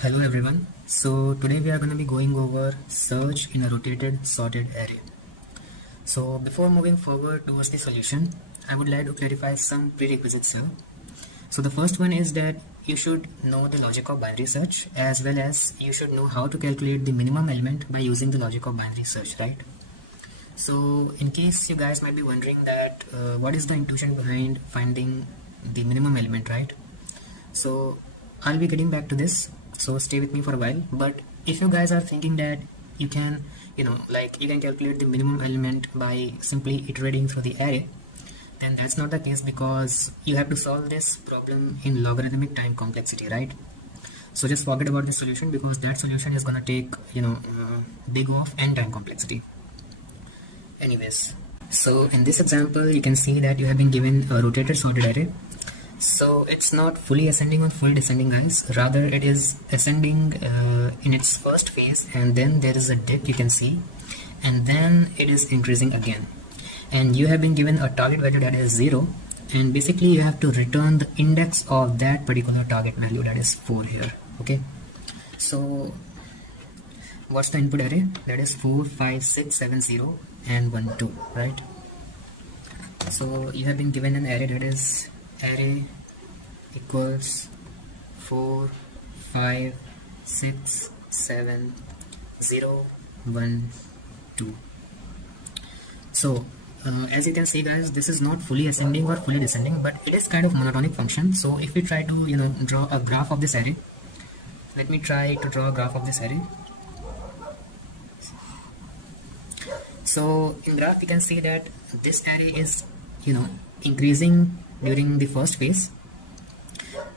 Hello everyone. So today we are going to be going over search in a rotated sorted array. So before moving forward towards the solution, I would like to clarify some prerequisites here. So the first one is that you should know the logic of binary search, as well as you should know how to calculate the minimum element by using the logic of binary search, right? So in case you guys might be wondering that what is the intuition behind finding the minimum element, right? So I'll be getting back to this, so stay with me for a while. But if you guys are thinking that you can you can calculate the minimum element by simply iterating through the array, then that's not the case, because you have to solve this problem in logarithmic time complexity, right? So just forget about the solution, because that solution is gonna take big of n time complexity. Anyways, so in this example you can see that you have been given a rotated sorted array. So it's not fully ascending or full descending, guys. Rather it is ascending in its first phase, and then there is a dip you can see, and then it is increasing again. And you have been given a target value that is 0, and basically you have to return the index of that particular target value, that is 4 here. Okay, so what's the input array? That is 4, 5, 6, 7, 0 and 1, 2, right? So you have been given an array that is array equals 4, 5, 6, 7, 0, 1, 2. So as you can see, guys, this is not fully ascending or fully descending, but it is kind of monotonic function. So if we try to draw a graph of this array, let me try to draw a graph of this array. So in graph you can see that this array is increasing during the first phase,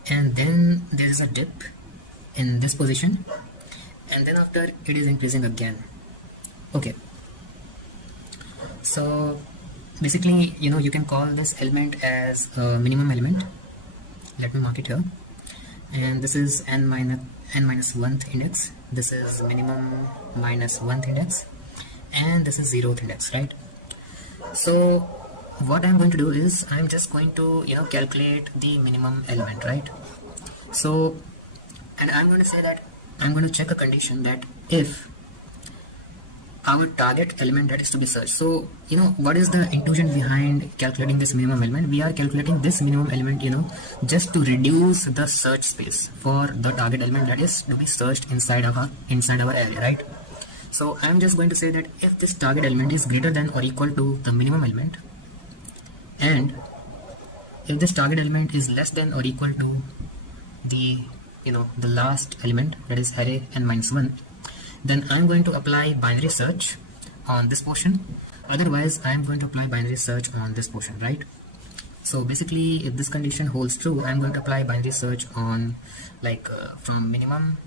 and then there is a dip in this position, and then after it is increasing again. Okay, so basically you can call this element as a minimum element. Let me mark it here, and this is n minus 1th index, this is minimum minus 1th index, and this is 0th index, right? So what I'm going to do is I'm just going to calculate the minimum element, right? So, and I'm going to say that I'm going to check a condition that if our target element that is to be searched. So what is the intuition behind calculating this minimum element? We are calculating this minimum element just to reduce the search space for the target element that is to be searched inside our array, right? So I'm just going to say that if this target element is greater than or equal to the minimum element, and if this target element is less than or equal to the the last element, that is array n minus 1, then I'm going to apply binary search on this portion. Otherwise I'm going to apply binary search on this portion, right? So basically if this condition holds true, I'm going to apply binary search on from minimum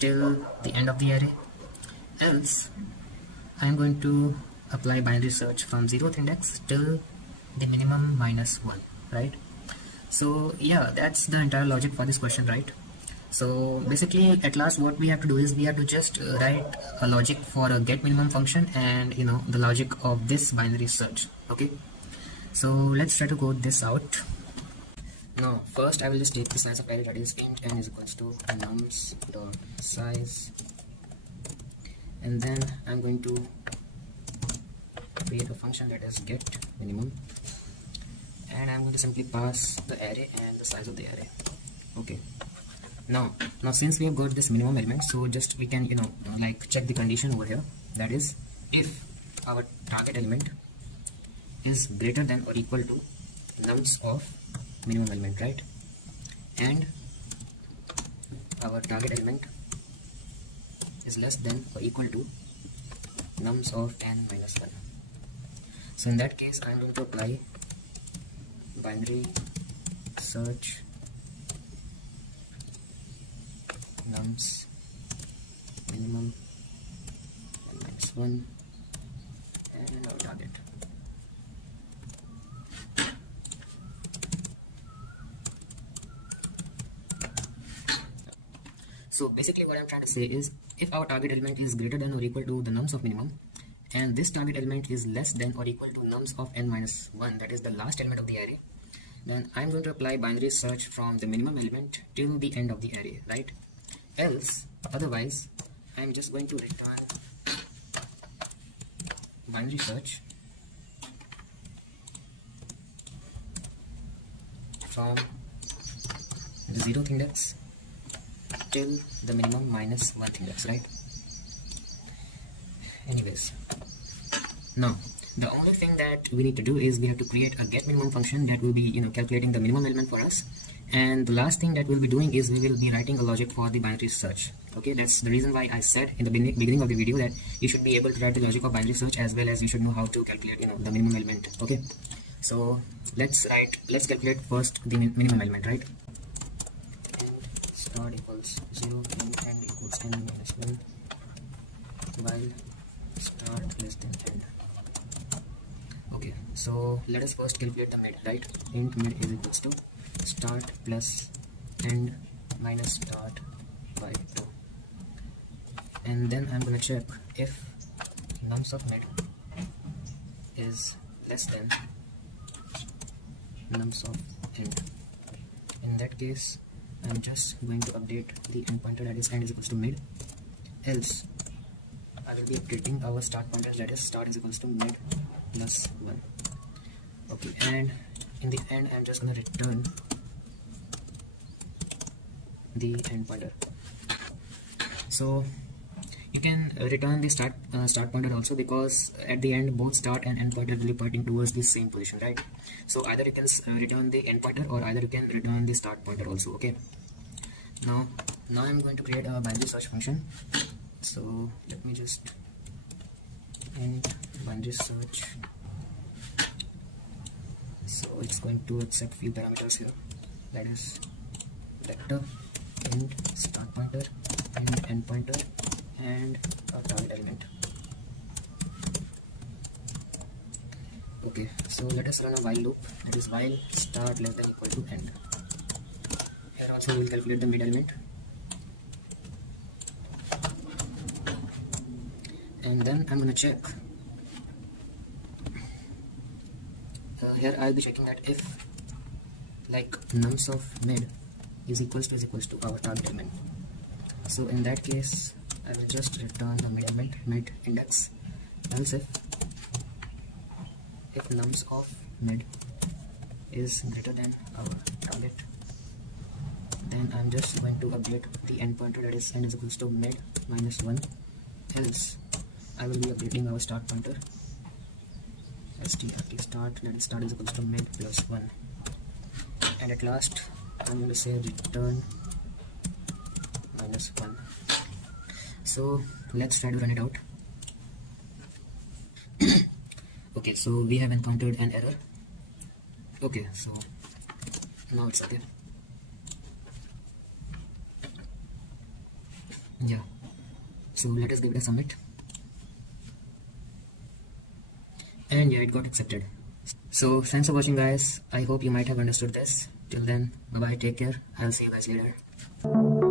till the end of the array. Else I'm going to apply binary search from 0th index till the minimum minus 1, right? So yeah, that's the entire logic for this question, right? So basically at last what we have to do is we have to just write a logic for a get minimum function, and the logic of this binary search. Okay, so let's try to code this out. Now first I will just take the size of array, that is int n is equals to nums dot size, and then I'm going to create a function that is get minimum, and I'm going to simply pass the array and the size of the array. Okay, now since we have got this minimum element, so just we can check the condition over here, that is if our target element is greater than or equal to nums of minimum element, right? And our target element is less than or equal to nums of n minus 1. So in that case I'm going to apply binary search nums minimum n minus 1 and our target. So basically what I'm trying to say is, if our target element is greater than or equal to the nums of minimum, and this target element is less than or equal to nums of n minus 1, that is the last element of the array, then I'm going to apply binary search from the minimum element till the end of the array, right? else otherwise I'm just going to return binary search from the 0th index till the minimum minus 1th index, right? Anyways, now the only thing that we need to do is we have to create a get minimum function that will be calculating the minimum element for us, and the last thing that we'll be doing is we will be writing a logic for the binary search. Okay, that's the reason why I said in the beginning of the video that you should be able to write the logic of binary search as well as you should know how to calculate the minimum element. Okay, so let's calculate first the minimum element, right? And start equals 0 and end equals n minus 1 while start less than end. Okay, so let us first calculate the mid, right? Int mid is equals to start plus end minus start by 2, and then I'm gonna check if nums of mid is less than nums of end. In that case, I'm just going to update the end pointer, that is end is equals to mid, else I will be updating our start pointer, that is start is equals to mid plus 1. Okay, and in the end I'm just gonna return the end pointer. So you can return the start pointer also, because at the end both start and end pointer will be pointing towards the same position, right? So either you can return the end pointer or either you can return the start pointer also. Okay, now I'm going to create a binary search function. So let me just int binary search. So it's going to accept few parameters here, that is vector, int start pointer, int end pointer, and a target element. Okay, so let us run a while loop, that is while start less than equal to end. Here also we will calculate the mid element, and then I'm gonna check. Here I'll be checking that if like nums of mid is equals to our target element. So in that case I will just return the mid element, mid index, else if nums of mid is greater than our target, then I'm just going to update the end pointer, that is end is equals to mid minus 1, else I will be updating our start pointer, strt start, that is start is equals to mid plus 1, and at last I'm going to say return minus 1. So let's try to run it out. Okay, so we have encountered an error. Okay, so now it's okay. Yeah, so let us give it a submit, and yeah, it got accepted. So thanks for watching guys, I hope you might have understood this. Till then, bye bye, take care, I'll see you guys later.